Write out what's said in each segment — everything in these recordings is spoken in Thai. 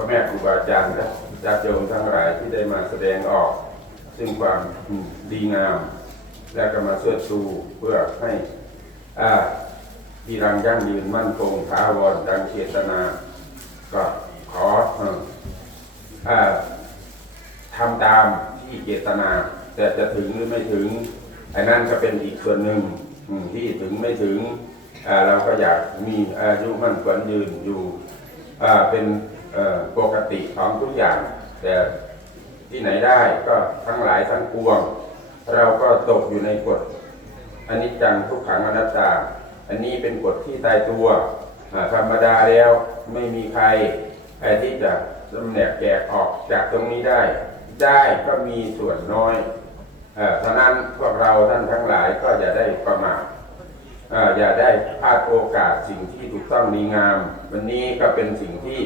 พ่อแม่ครูบาอาจารย์และญาติโยมทั้งหลายที่ได้มาแสดงออก ซึ่งความดีงาม และก็มาเชิดชูเพื่อให้ที่รังยั่งยืนมั่นคงถาวรดังเจตนา ก็ขออทำตามที่เจตนา แต่จะถึงหรือไม่ถึงอันนั้นก็เป็นอีกส่วนหนึ่งที่ถึงไม่ถึงเราก็อยากมีอายุมั่นขวัญยืนอยู่เป็น ปกติของทุกอย่าง แต่ที่ไหนได้ก็ทั้งหลายทั้งปวง เราก็ตกอยู่ในกฎอนิจจังทุกขังอนัตตา อันนี้เป็นกฎที่ตายตัวธรรมดาแล้วไม่มีใครใครที่จะจำแนกแกะออกจากตรงนี้ได้ ได้ก็มีส่วนน้อยเอ่อฉะนั้นพวกเราท่านทั้งหลายก็อย่าได้ประมาทออย่าได้พลาดโอกาสสิ่งที่ถูกต้องดีงาม วันนี้ก็เป็นสิ่งที่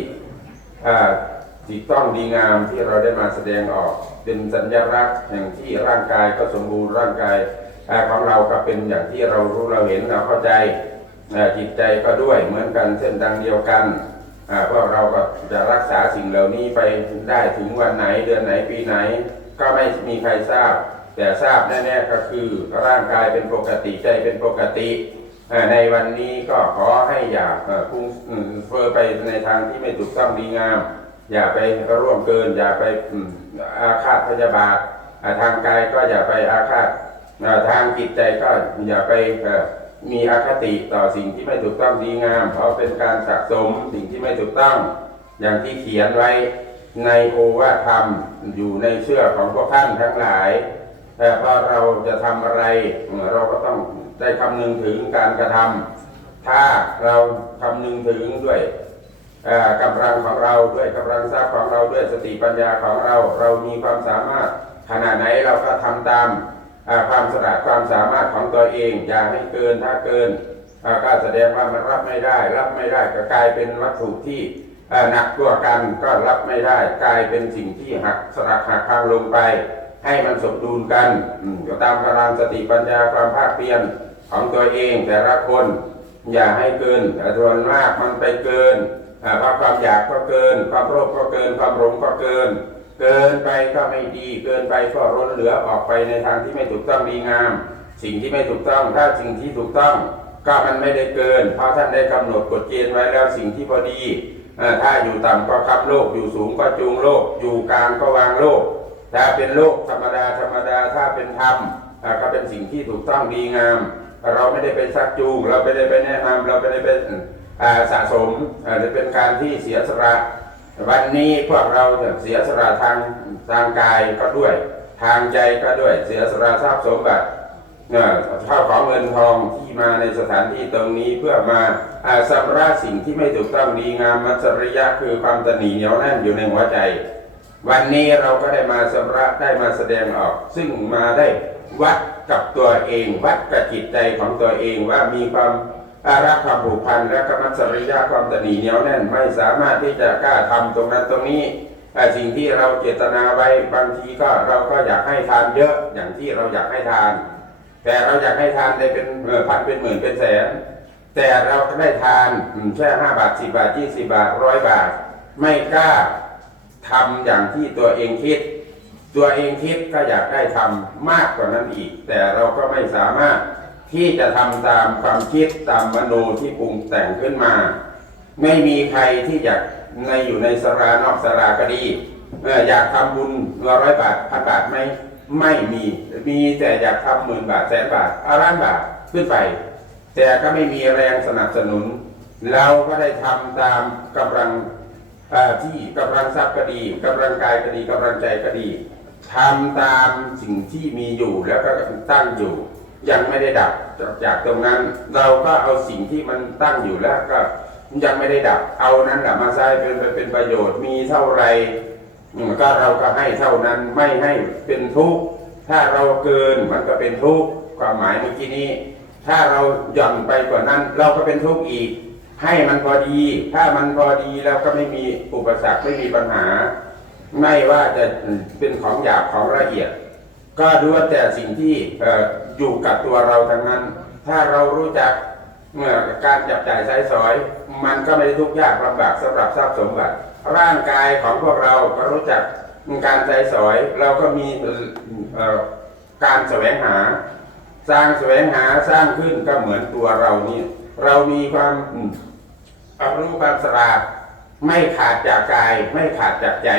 ถูกต้องดีงามที่เราได้มาแสดงออก เป็นสัญลักษณ์อย่างที่ร่างกายก็สมบูรณ์ร่างกายอ่าของเราก็เป็นอย่างที่เรารู้เราเห็นเราเข้าใจจิตใจก็ด้วยเหมือนกันเส้นดังเดียวกันอ่าพวกเราก็จะรักษาสิ่งเหล่านี้ไปได้ถึงวันไหนเดือนไหนปีไหน ก็ไม่มีใครทราบ แต่ทราบแน่ๆก็คือร่างกายเป็นปกติใจเป็นปกติ ในวันนี้ก็ขอให้อย่าพุ่งเฟอไปในทางที่ไม่ถูกต้องดีงาม อย่าไปร่วมเกิน อย่าไปอาฆาตพยาบาททางกายก็อย่าไปอาฆาตทางจิตใจก็อย่าไปเอ่อมีอคติต่อสิ่งที่ไม่ถูกต้องดีงาม เพราะเป็นการสะสมสิ่งที่ไม่ถูกต้อง อย่างที่เขียนไว้ในโอวาทธรรมอยู่ในเชื่อของพวกท่านทั้งหลายแต่พอเราจะทำอะไรเราก็ต้อง ได้คำนึงถึงการกระทำถ้าเราคำนึงถึงด้วยกำลังของเราด้วยกำลังทรัพย์ของเราด้วยสติปัญญาของเรา เรามีความสามารถขนาดไหนเราก็ทำตามความสละความสามารถของตัวเอง อย่าให้เกินถ้าเกินก็แสดงว่ามันรับไม่ได้ รับไม่ได้ก็กลายเป็นวัตถุที่หนักกว่ากันก็รับไม่ได้ กลายเป็นสิ่งที่หักสลักหักพังลงไป ให้มันสมดุลกันอืมก็ตามกำลังสติปัญญาความภาคเพียรของตัวเองแต่ละคน อย่าให้เกินแต่ส่วนมากมันไปเกินอ่าเพราะความอยากก็เกิน ความโลภก็เกิน ความหลงก็เกิน เกินไปก็ไม่ดีเกินไปก็ล้นเหลือออกไปในทางที่ไม่ถูกต้องดีงาม สิ่งที่ไม่ถูกต้องถ้าสิ่งที่ถูกต้อง ก็มันไม่ได้เกิน เพราะท่านได้กำหนดกฎเกณฑ์ไว้แล้วสิ่งที่พอดีถ้าอยู่ต่ำก็ขับโลกอยู่สูงก็จูงโลก อยู่กลางก็วางโลก ถ้าเป็นโลกธรรมดาธรรมดาถ้าเป็นธรรมก็เป็นสิ่งที่ถูกต้องดีงาม เราไม่ได้ไปชักจูง เราไม่ได้ไปแนะนำเราไม่ได้ไปอ่าสะสมหรือเป็นการที่เสียสละวันนี้พวกเราเสียสละทางทางกายก็ด้วย ทางใจก็ด้วยเสียสละทรัพย์สมบัติเข้าวของเงินทองที่มาในสถานที่ตรงนี้เพื่อมาอาสัมระสิ่งที่ไม่ถูกต้องดีงามมัจริยะคือความตนีเหนียวแน่นอยู่ในหัวใจ วันนี้เราก็ได้มาสำระได้มาแสดงออก ซึ่งมาได้วัดกับตัวเอง วัดกับจิตใจของตัวเองว่ามีความอารักความผูกพันและกมัจริยะความตนีเหนียวแน่นไม่สามารถที่จะกล้าทำตรงนั้นตรงนี้แต่สิ่งที่เราเจตนาไว้บางทีก็เราก็อยากให้ทานเยอะอย่างที่เราอยากให้ทาน แต่เราอยากให้ทานได้เป็นเพันเป็นหมื่นเป็นแสน แต่เราก็ได้ทานแค่ห้าบาทสิบาทยี่สิบาทร้อยบาท ไม่กล้า ทำอย่างที่ตัวเองคิด ตัวเองคิดก็อยากได้ทำมากกว่านั้นอีก แต่เราก็ไม่สามารถที่จะทำตามความคิดตามมโนที่ปรุงแต่งขึ้นมา ไม่มีใครที่อยากในอยู่ในสรานอกสราก็ดีอยากทำบุญร้อยบาทพันบาทไหมไม่มี มีแต่อยากทำหมื่นบาทแสนบาทอาล้านบาทขึ้นไป แต่ก็ไม่มีแรงสนับสนุน เราก็ได้ทำตามกำลัง ที่กำลังทรัพย์ก็ดีกำลังกายก็ดีกำลังใจก็ดีทำตามสิ่งที่มีอยู่แล้วก็ตั้งอยู่ ยังไม่ได้ดับจากตรงนั้น เราก็เอาสิ่งที่มันตั้งอยู่แล้วก็ยังไม่ได้ดับ เอานั้นแหละมาใช้เป็นเป็นประโยชน์มีเท่าไหรอืมก็เราก็ให้เท่านั้นไม่ให้เป็นทุกข์ถ้าเราเกินมันก็เป็นทุกข์ความหมายเมื่อกี้นี้ ถ้าเราหย่อนไปกว่านั้น เราก็เป็นทุกข์อีก ให้มันพอดี ถ้ามันพอดีแล้วก็ไม่มีอุปสรรคไม่มีปัญหา ไม่ว่าจะเป็นของหยาบของละเอียด ก็ดูว่าแต่สิ่งที่ออยู่กับตัวเราทั้งนั้น ถ้าเรารู้จักเมื่อการจับจ่ายใช้สอย มันก็ไม่ได้ทุกข์ยากลำบากสำหรับทรัพย์สมบัติ ร่างกายของพวกเราก็รู้จักการใช้สอย เราก็มีการแสวงหา สร้างแสวงหาสร้างขึ้นก็เหมือนตัวเรานี่เรามีความ ความรู้ความสลาดไม่ขาดจากกายไม่ขาดจากใจ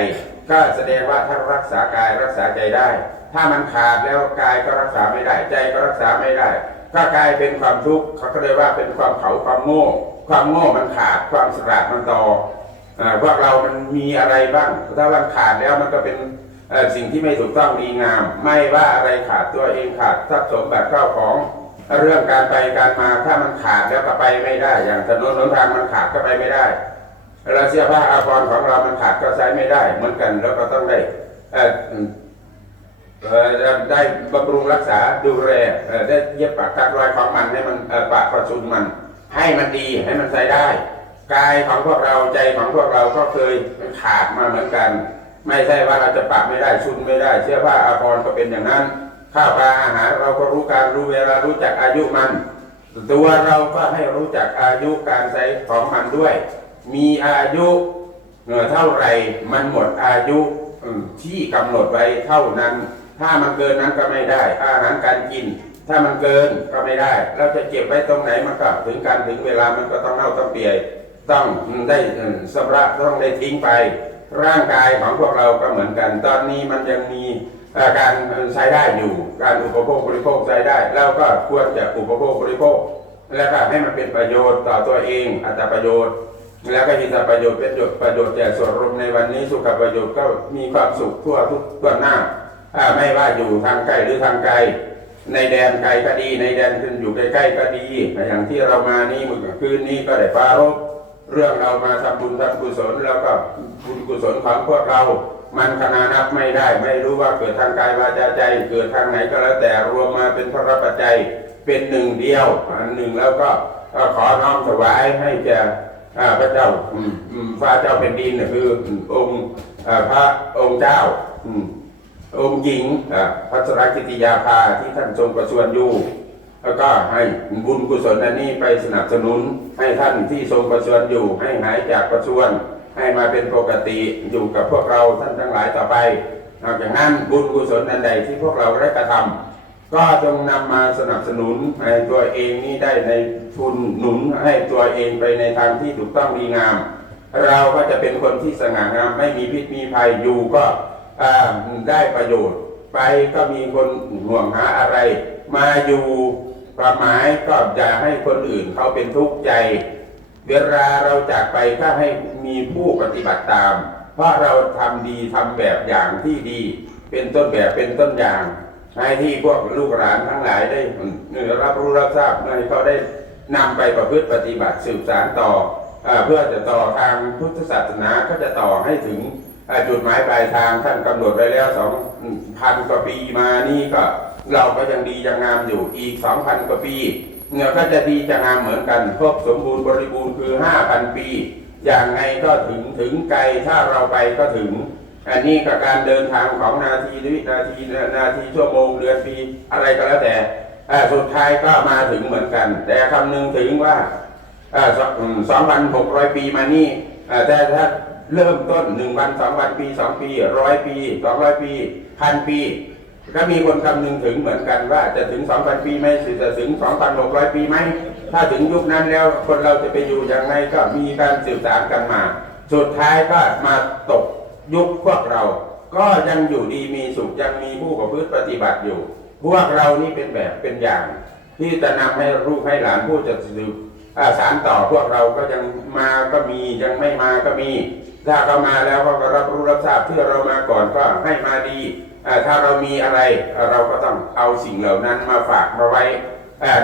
ก็แสดงว่าถ้ารักษากายรักษาใจได้ ถ้ามันขาดแล้วกายก็รักษาไม่ได้ ใจก็รักษาไม่ได้ก็กายเป็นความทุกข์เขาก็เลยว่าเป็นความเขาความโง่ ความโง่มันขาดความสลาดมันต่ออ่าพวกเรามันมีอะไรบ้าง ถ้ามันขาดแล้วมันก็เป็นสิ่งที่ไม่ถูกต้องดีงาม ไม่ว่าอะไรขาดตัวเองขาดทรัพย์สมบัติเข้าของ เรื่องการไปการมาถ้ามันขาดแล้วก็ไปไม่ได้ อย่างถนนหนทางมันขาดก็ไปไม่ได้เราเสื้อผ้าอาภรณ์ของเรามันขาดก็ใช้ไม่ได้ เหมือนกันแล้วก็ต้องได้เอ่อได้บำรุงรักษาดูแลได้เย็บปากตัดรอยของมันให้มันปากประชุนมัน ให้มันดีให้มันใช้ได้กายของพวกเราใจของพวกเราก็เคยขาดมาเหมือนกัน ไม่ใช่ว่าเราจะปรับไม่ได้ชุนไม่ได้เสื้อผ้าอาภรณ์ก็เป็นอย่างนั้น ข้าวปลาอาหารเราก็รู้การรู้เวลารู้จักอายุมัน ตัวเราก็ให้รู้จักอายุการใช้ของมันด้วย มีอายุเอ่อเท่าไรมันหมดอายุที่กำหนดไว้เท่านั้น ถ้ามันเกินนั้นก็ไม่ได้ อาหารการกิน ถ้ามันเกินก็ไม่ได้ เราจะเก็บไว้ตรงไหนมันก็ถึงการถึงเวลามันก็ต้องเน่าต้องเปียต้องได้สำระต้องได้ทิ้งไป ร่างกายของพวกเราก็เหมือนกัน ตอนนี้มันยังมี การใช้ได้อยู่ การอุปโภคบริโภคใช้ได้ แล้วก็ควรจะอุปโภคบริโภค แล้วก็ให้มันเป็นประโยชน์ต่อตัวเองอัตประโยชน์ แล้วก็ยินดประโยชน์เป็นประโยชน์ประโยชน์แก่ส่วนรวมในวันนี้สุขประโยชน์ก็มีความสุขทั่วทุกทั่วหน้าไม่ว่าอยู่ทางใกล้หรือทางไกล ในแดนไกลก็ดี ในแดนขึ้นอยู่ใกล้ๆก็ดีอย่างที่เรามานี่เมื่อคืนนี้ก็ได้ปารบเรื่องเรามาทำบุญทำกุศลแล้วก็บุญกุศลของพวกเรา มันขนานับไม่ได้ ไม่รู้ว่าเกิดทางกายวาจาใจ เกิดทางไหนก็แล้วแต่รวมมาเป็นพระปัจจัยเป็นหนึ่งเดียวอันหนึ่งแล้วก็ขอน้อมถวายให้แก่อ่าพระเจ้าฟ้าเจ้าเป็นดินคือองค์พระองค์เจ้าองค์หญิงพระสรกิติยาภาที่ท่านทรงประชวรอยู่แล้วก็ให้บุญกุศลอันนี้ไปสนับสนุนให้ท่านที่ทรงประชวรอยู่ให้หายจากประชวร ให้มาเป็นปกติอยู่กับพวกเราท่านทั้งหลายต่อไปนอกจากนั้นบุญกุศลอันใดที่พวกเราได้กระทำก็จงนำมาสนับสนุนให้ตัวเองนี้ได้ในทุนหนุนให้ตัวเองไปในทางที่ถูกต้องดีงาม เราก็จะเป็นคนที่สง่างามไม่มีพิษมีภัยอยู่ก็ได้ประโยชน์ ไปก็มีคนห่วงหาอะไร มาอยู่ความหมายก็อย่าให้คนอื่นเขาเป็นทุกข์ใจ เวลาเราจากไปก็ให้มีผู้ปฏิบัติตาม เพราะเราทำดีทำแบบอย่างที่ดี เป็นต้นแบบเป็นต้นอย่าง ให้ที่พวกลูกหลานทั้งหลายได้รับรู้รับทราบให้เขาได้นำไปประพฤติปฏิบัติสืบสานต่ออเพื่อจะต่อทางพุทธศาสนาก็จะต่อให้ถึงจุดหมายปลายทางท่านกำหนดไว้แล้วสองพันกว่าปีมานี่ก็เราก็ยังดียังงามอยู่อีกสองพันกว่าปี เนี่ยก็จะดีจะงามเหมือนกันครบสมบูรณ์บริบูรณ์คือห้าพันปี อย่างไงก็ถึงถึงไกลถ้าเราไปก็ถึง อันนี้กับการเดินทางของนาทีวินาทีนาทีชั่วโมงเดือนปีอะไรก็แล้วแต่สุดท้ายก็มาถึงเหมือนกัน แต่คำนึงถึงว่าสองพันหกร้อยปีมานี่แต่ถ้าเริ่มต้นหนึ่งวันสองวันปีสองปีร้อยปีสองร้อยปีพันปี ก็มีคนคำนึงถึงเหมือนกันว่าจะถึงสองพันปีไหมจะถึงสองพันหกร้อยปีไหม ถ้าถึงยุคนั้นแล้วคนเราจะไปอยู่ย่างไรก็มีการสืบสานกันมา สุดท้ายก็มาตกยุคพวกเรา ก็ยังอยู่ดีมีสุขยังมีผู้ประพฤติปฏิบัติอยู่ พวกเรานี่เป็นแบบเป็นอย่าง ที่จะนำให้ลูกให้หลานผู้จะสืบสารต่อพวกเราก็ยังมาก็มียังไม่มาก็มี ถ้าเขามาแล้วก็รับรู้รับทราบที่เรามาก่อนก็ให้มาดี ถ้าเรามีอะไรเราก็ต้องเอาสิ่งเหล่านั้นมาฝากมาไว้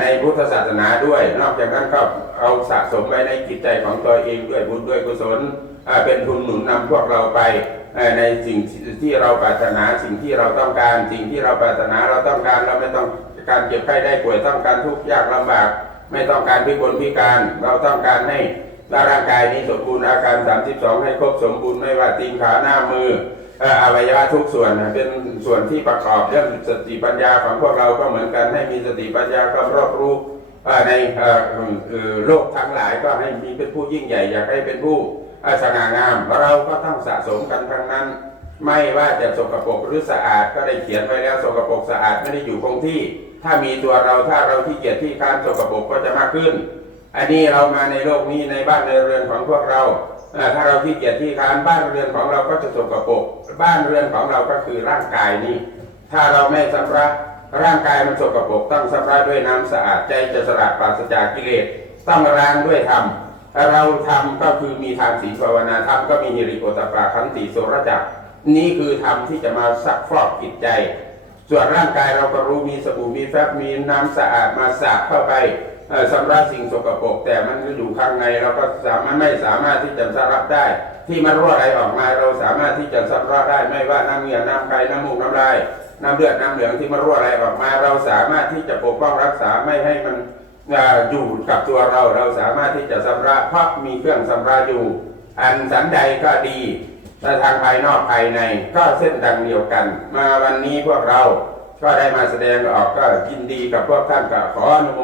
ในพุทธศาสนาด้วย นอกจากนั้นก็เอาสะสมไว้ในจิตใจของตัวเองด้วยบุญด้วยกุศลเป็นทุนหนุนนำพวกเราไปในสิ่งที่เราปรารถนาสิ่งที่เราต้องการ สิ่งที่เราปรารถนาเราต้องการเราไม่ต้องการเจ็บไข้ได้ป่วยต้องการทุกข์ยากลำบาก ไม่ต้องการพิกลพิการ เราต้องการให้ร่างกายนี้สมบูรณ์อาการ 32 ให้ครบสมบูรณ์ไม่ว่าตีนขาหน้ามือ อวัยวะทุกส่วนเป็นส่วนที่ประกอบเรื่องสติปัญญาของพวกเราก็เหมือนกันให้มีสติปัญญาความรอบรู้ในโลกทั้งหลายก็ให้มีเป็นผู้ยิ่งใหญ่ อยากให้เป็นผู้สง่างามเราก็ต้องสะสมกันทั้งนั้น ไม่ว่าจะสกปรกหรือสะอาดก็ได้เขียนไว้แล้วสกปรกสะอาดไม่ได้อยู่คงที่ ถ้ามีตัวเราถ้าเราที่เกียจที่ค้านสกปรกก็จะมากขึ้น อันนี้เรามาในโลกนี้ในบ้านในเรือนของพวกเรา ถ้าเราที่เกียจที่ค้านบ้านเรือนของเราก็จะสกปรกบ้านเรือนของเราก็คือร่างกายนี้ ถ้าเราไม่ชำระร่างกายมันสกปรกต้องชำระด้วยน้ำสะอาดใจจะสะอาดปราศจากกิเลสต้องล้างด้วยธรรมเราทำก็คือมีทานศีลภาวนาธรรมก็มีฮิริโอตปาขันติโสรจักนี่คือธรรมที่จะมาซักฟอกจิตใจ ส่วนร่างกายเราก็รู้มีสบู่มีแฟบมีน้ำสะอาดมาสาบเข้าไป เอ่อสำระสิ่งสกปรกแต่มันอยู่ข้างในเราก็สามารถไม่สามารถที่จะสำรับได้ ที่มันรั่วไหลออกมาเราสามารถที่จะสำระได้ไม่ว่าน้ำเหงื่อน้ำไข้น้ำมูกน้ำลายน้ำเลือดน้ำเหลืองที่มันรั่วไหลออกมา เราสามารถที่จะปกป้องรักษาไม่ให้มันอยู่กับตัวเราเราสามารถที่จะสำระเพราะมีเครื่องสำระอยู่ อันสันใดก็ดีแต่ทางภายนอกภายในก็เส้นดังเดียวกัน มาวันนี้พวกเรา ก็ได้มาแสดงออกก็ยินดีกับพวกท่านก็ขออนุโม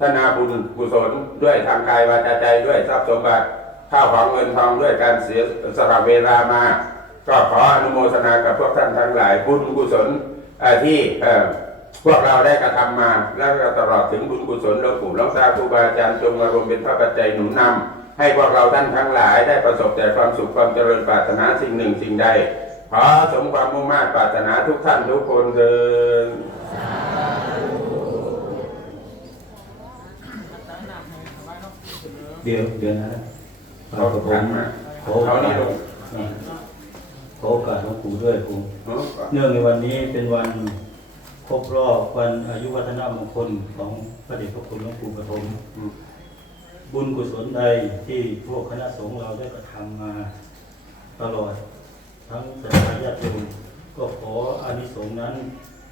ทนาบุญกุศลด้วยทางกายวาจาใจด้วยทรัพย์สมบัติข้าวของเงินทองด้วยการเสียสละเวลามา ก็ขออนุโมทนากับพวกท่านทั้งหลายบุญกุศลที่พวกเราได้กระทำมา แล้วก็ตลอดถึงบุญกุศลหลวงปู่หลวงตาครูบาอาจารย์จงมารวมเป็นพระปัจจัยหนุนนำให้พวกเราท่านทั้งหลายได้ประสบแต่ความสุขความเจริญปรารถนาสิ่งหนึ่งสิ่งใด ขอสมความมุ่งมา่ปรารถนาทุกท่านทุกคนเถิดเดี๋ยวเดี๋ยวนะเขากับผผ่ามนมาขอเขาโอกานี่สลงขอโอกาสหลวงปู่ด้วยผมเนาะเนื่องในวันนี้เป็นวันครบรอบวันอายุวัฒนมงคลของพระเดชพระคุณหลวงปู่ปฐมอืมบุญกุศลใดที่พวกคณะสงฆ์เราได้กระทำมาตลอด ทั้งศรัทธาญาติโยมก็ขออานิสงส์นั้น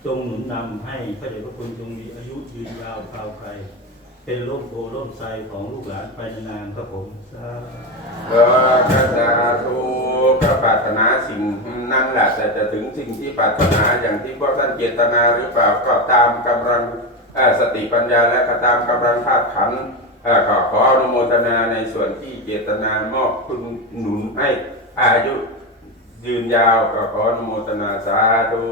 จงหนุนนำให้พระเดชพระคุณจงมีอายุยืนยาวคราวไกลเป็นร่มโพร่มไทรของลูกหลานไปนานๆครับผมสาธุก็กระสาธุก็ปรารถนาสิ่งนั้นแหละแต่จะถึงสิ่งที่ปรารถนาอย่างที่พวกท่านเจตนาหรือเปล่าก็ตามกำลังสติปัญญาและก็ตามกำลังธาตุขันขอขออนุโมทนาในส่วนที่เจตนามอบคุณหนุนให้อายุ ยืนยาวก็ขออนุโมทนาสาธุ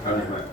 เอาหน่อยมา